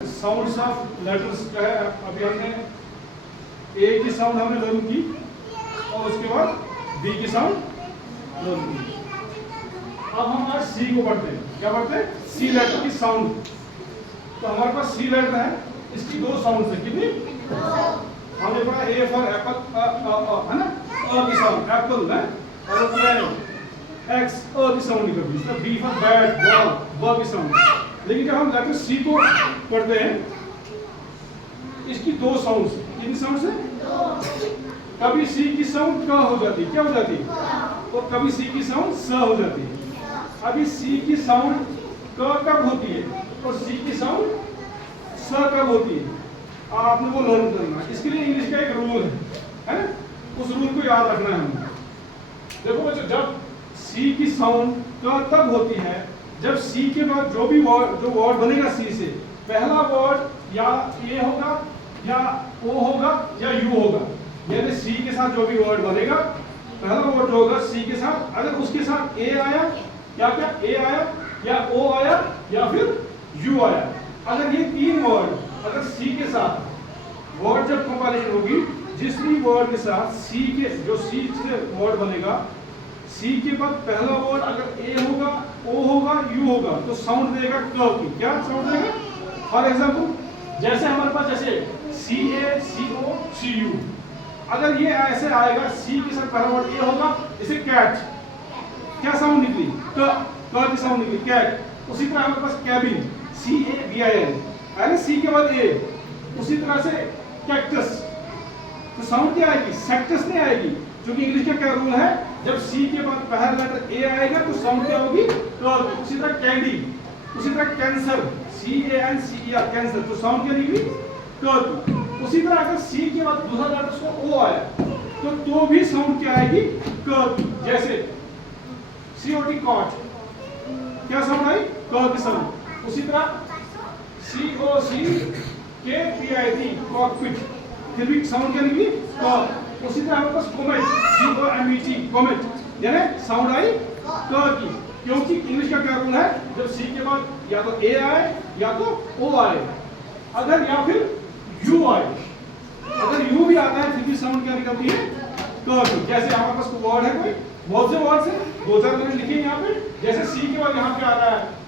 Sounds of letters का है। अभी हमने ए की साउंड हमने लर्न की और उसके बाद बी की साउंड लर्न की। अब हम आज सी को पढ़ते हैं। क्या पढ़ते हैं? सी लेटर की साउंड। तो हमारे पास सी लेटर है, इसकी दो साउंड है। कितनी? हमने पढ़ा ए फॉर एप्पल, है ना, अ की साउंड एप्पल है, और प्लेन एक्स अ की साउंड निकलती है। बी फॉर बैट बॉल, ब की साउंड। लेकिन जब हम लेटर सी को पढ़ते हैं, इसकी दो साउंड्स। कितनी साउंड्स है? कभी सी की साउंड क हो जाती है, क्या हो जाती है, और कभी सी की साउंड स हो जाती है। अभी सी की साउंड क कब होती है और सी की साउंड स कब होती है, आपने वो लर्न करना है। इसके लिए इंग्लिश का एक रूल है ना? उस रूल को याद रखना है हमें। देखो बच्चों, जब सी की साउंड क तब होती है जब सी के बाद जो वर्ड बनेगा सी से, पहला वर्ड या ए होगा या ओ होगा या यू होगा। यानी सी के साथ जो भी वर्ड बनेगा, पहला वर्ड होगा सी के साथ, अगर उसके साथ ए आया, क्या क्या ए आया या ओ आया या फिर यू आया, अगर ये तीन वर्ड अगर सी के साथ वर्ड जब कंपाइलेशन होगी, जिस भी वर्ड के साथ सी के जो सी से वर्ड बनेगा, सी के बाद पहला वर्ड अगर ए होगा, ओ होगा, यू होगा, तो साउंड देगा क की। क्या साउंड देगा? फॉर एग्जांपल, जैसे हमारे पास जैसे सी ए, सी ओ, सी यू, अगर ये ऐसे आएगा, सी के साथ पहला वर्ड ए होगा, जैसे कैट, क्या साउंड निकली? क की साउंड निकली, कैट। उसी तरह हमारे पास cabin, C A B I N, पहले सी के बाद ए। उसी तरह से कैक्टस, तो साउंड क्या आएगी? सेक्टस नहीं आएगी, क्योंकि इंग्लिश का क्या रूल है, जब सी के बाद पहला लेटर ए आएगा तो साउंड क्या होगी? क। उसी तरह कैंडी, उसी तरह cancer, C A N C E R, cancer, तो साउंड क्या निकली? क। उसी तरह अगर सी के बाद दूसरा लेटर उसको ओ आया तो भी साउंड क्या आएगी? क। जैसे सी ओ टी कॉट, क्या साउंड आई? क की साउंड। उसी तरह सी ओ सी के पी आई टी, कॉकपिट, फिर भी साउंड क्या निकली? क। उसी तरह हमारे पास comet, C O M E T, comet, यानी साउंड आई क की। क्योंकि इंग्लिश का क्या रूल है, जब सी के बाद या तो ए आए या तो ओ आए, अगर या फिर यू आए, अगर यू भी आता है फिर भी साउंड क्या निकलती है? क की। जैसे हमारे पास कोई वर्ड है, कोई बहुत से वर्ड्स है, दो चार मैंने लिखे यहाँ पे। जैसे सी के बाद यहाँ पे आ रहा है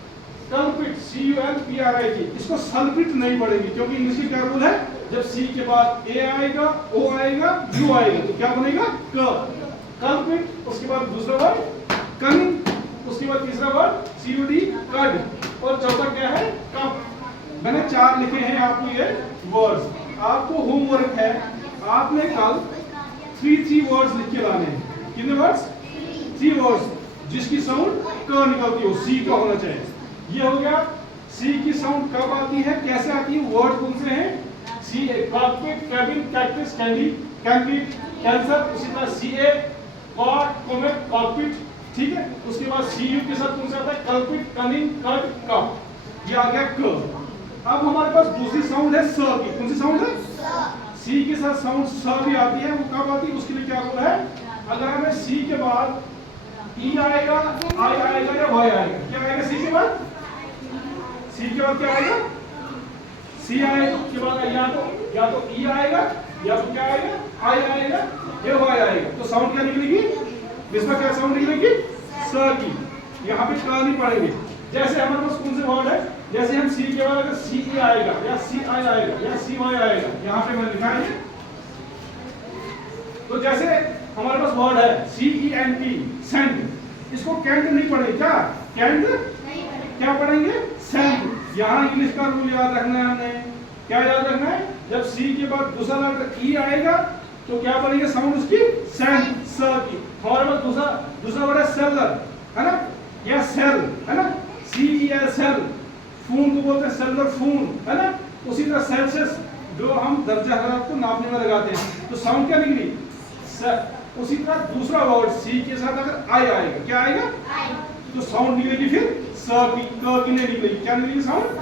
culprit, C U L P R I T, इसको सल्पिट नहीं पड़ेगी, क्योंकि इंग्लिश का क्या रूल है, जब सी के बाद ए आएगा, ओ आएगा, यू आएगा, तो क्या बनेगा? क। कल्पिट, उसके बाद दूसरा वर्ड कनिंग, उसके बाद तीसरा वर्ड सी यू डी, कड, और चौथा क्या है? कप। मैंने चार लिखे हैं आपको ये वर्ड्स। आपको होमवर्क है, आपने कल 3 वर्ड्स लिख के लाने हैं। कितने वर्ड्स? 3 वर्ड्स जिसकी साउंड क निकलती हो, सी का होना चाहिए। ये हो गया सी की साउंड कब आती है, कैसे आती है, वर्ड कौन से हैं? C A, cockpit, cabin, cactus, candy, कैंपिट, कैंसर। उसी तरह C A, cot, comet, cockpit, ठीक है। उसके बाद सी यू के साथ कौन सा आता है? Culprit, cunning, cut, cup. ये आ गया क। अब हमारे पास दूसरी साउंड है स की। कौन सी साउंड है? सी के साथ साउंड स भी आती है। वो कब आती है? उसके लिए क्या रूल है, अगर हमें सी के बाद ई आएगा, आई आएगा या वाई आएगा, क्या आएगा सी के बाद? सी के बाद क्या आएगा? सी आए के बाद या तो ई आएगा या तो क्या आएगा? आई आएगा या वाई आएगा, तो साउंड क्या निकलेगी? इसमें क्या साउंड निकलेगी? स की। यहाँ पे क नहीं पड़ेंगे। जैसे हमारे पास कौन से वर्ड है, जैसे हम सी के बाद अगर सी ई आएगा या सी आई आएगा या सी वाई आएगा, यहाँ पे मैंने लिखा है। तो जैसे हमारे पास वर्ड है सी ई एन टी, सेंट, इसको कैंट नहीं पढ़ेंगे। क्या कैंट? क्या पढ़ेंगे? सेंट। यहाँ इंग्लिश का रूल याद रखना है हमें। क्या याद रखना है? जब सी के बाद दूसरा लेटर ई आएगा तो क्या बनेगी साउंड उसकी? सेंट, स की। हमारे पास दूसरा वर्ड है सेलर, है ना, या सेल, है ना, सी ई एल, सेल। फून को बोलते हैं सेलर, फून, है ना। उसी तरह सेल्सियस, जो हम दर्जा हरारत को नापने में लगाते हैं, तो साउंड क्या निकली? उसी तरह दूसरा वर्ड सी के साथ अगर आई आएगा, क्या आएगा? तो साउंड निकलेगी फिर स की, क की नहीं निकलेगी। क्या निकलेगी साउंड?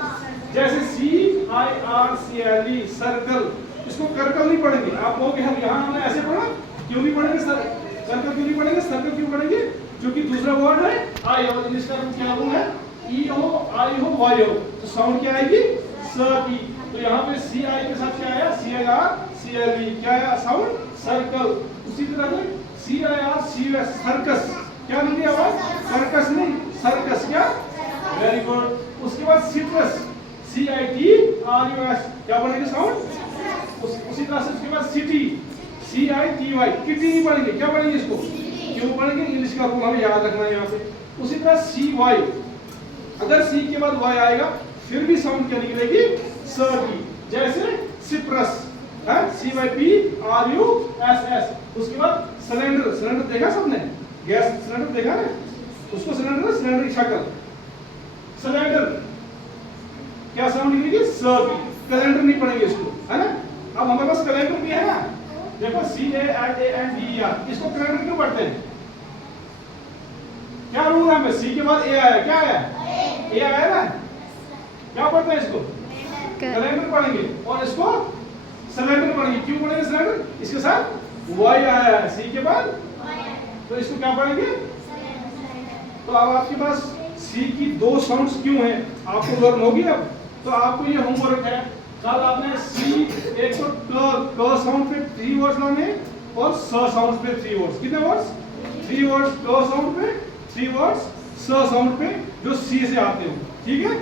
जैसे C I R C L E, circle, इसको करकल नहीं पढ़ेंगे। आप कहोगे हम यहाँ हमने ऐसे पढ़ा, क्यों नहीं पढ़ेंगे सर? सर्कल क्यों नहीं पढ़ेंगे? सर्कल क्यों पढ़ेंगे? क्योंकि दूसरा वर्ड है आई, और इंग्लिश का क्या रूल है? ई हो, आई हो, वाई हो, तो साउंड क्या आएगी? स की, तो यहाँ पे सी आई के साथ क्या आया, सी आई आर सी एल ई, क्या आया साउंड, सर्कल। उसी तरह से C I R C U S, circus, क्या निकली आवाज, सर्कस नहीं, सर्कस, क्या, वेरी गुड। उसके बाद citrus, C I T R U S, क्या बनेगी साउंड, उसी तरह से उसके बाद city, C I T Y, kitty नहीं पढ़ेंगे, क्या पढ़ेंगे इसको, क्यों पढ़ेंगे, इंग्लिश का रूल हमें याद रखना है यहाँ पे। उसी तरह सी वाई, अगर सी के बाद वाई आएगा फिर भी साउंड क्या निकलेगी, स की, जैसे सिप्रस है, C Y P R U S S. उसके बाद सिलेंडर, सिलेंडर देखा सबने, गैस सिलेंडर देखा है, उसको सिलेंडर, सिलेंडर की शक्ल, सिलेंडर, क्या साउंड निकलेगी, स की। कैलेंडर नहीं पढ़ेंगे इसको, है ना। अब हमारे पास कैलेंडर भी है ना, देखो सी ए एन डी आर, इसको कैलेंडर क्यों पढ़ते हैं, क्या रूल है हमें, सी के बाद ए आया, क्या आया, ए आया ना, क्या पढ़ते हैं इसको, कैलेंडर पढ़ेंगे, और इसको सिलेंडर पढ़ेंगे, क्यों पढ़ेंगे सिलेंडर, इसके साथ वाई आया है, सी के बाद, तो इसको क्या पढ़ेंगे। तो अब आपके पास सी की दो साउंड्स क्यों हैं, आपको लर्न होगी अब, तो आपको ये होमवर्क है, कल आपने सी, एक तो क साउंड पे 3 वर्ड्स लाने और स साउंड पे 3 वर्ड्स, कितने वर्ड्स, 3 वर्ड्स क साउंड पे, 3 वर्ड्स स साउंड पे जो सी से आते हो, ठीक है।